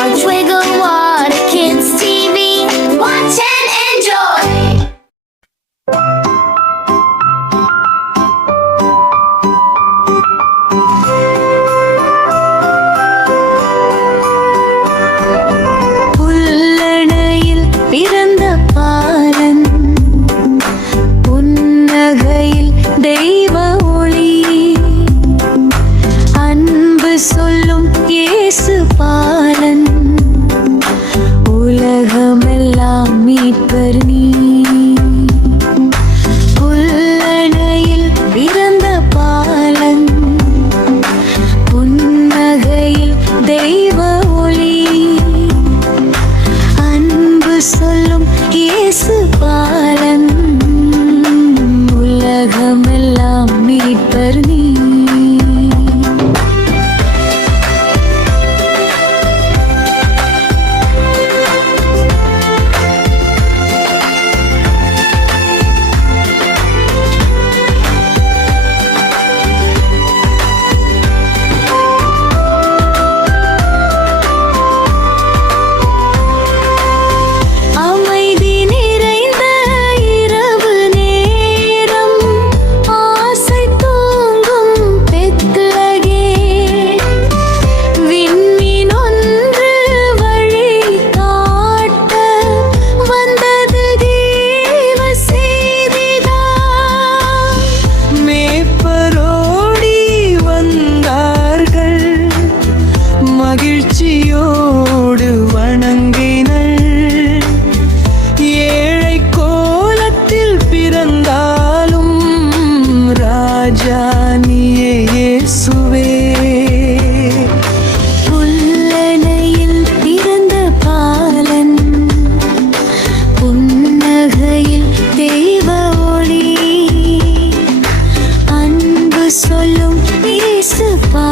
Watch wiggle walk. சொல்லும் இயேசு பாலன். உலகமெல்லாம் மீட்பர் நீ. பக்தியோடு வணங்கினள். ஏழை கோலத்தில் பிறந்தாலும் ராஜானியே சுவே புல்லனையில் பிறந்த பாலன் புன்னகையில் தேவ ஒளி. சொல்லும் பேசு பா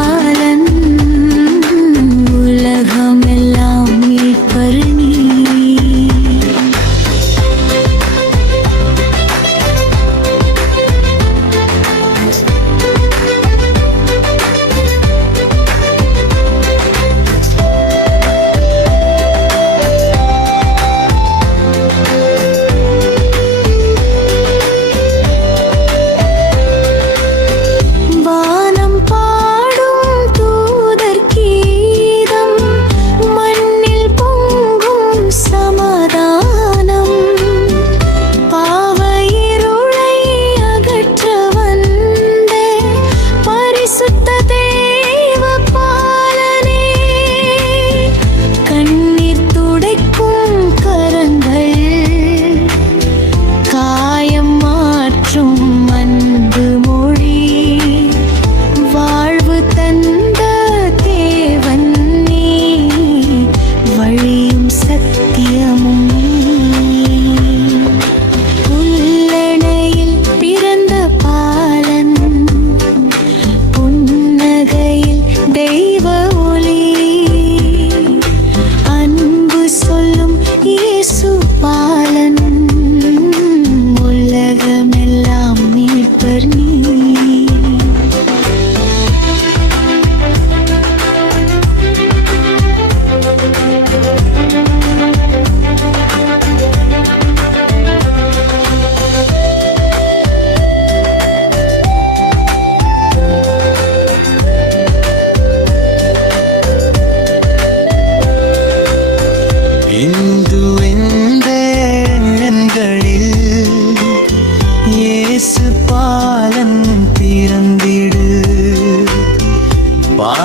chân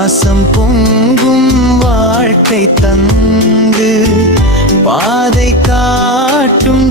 பாசம் பொங்கும் வாழ்க்கை தந்து பாதை காட்டும்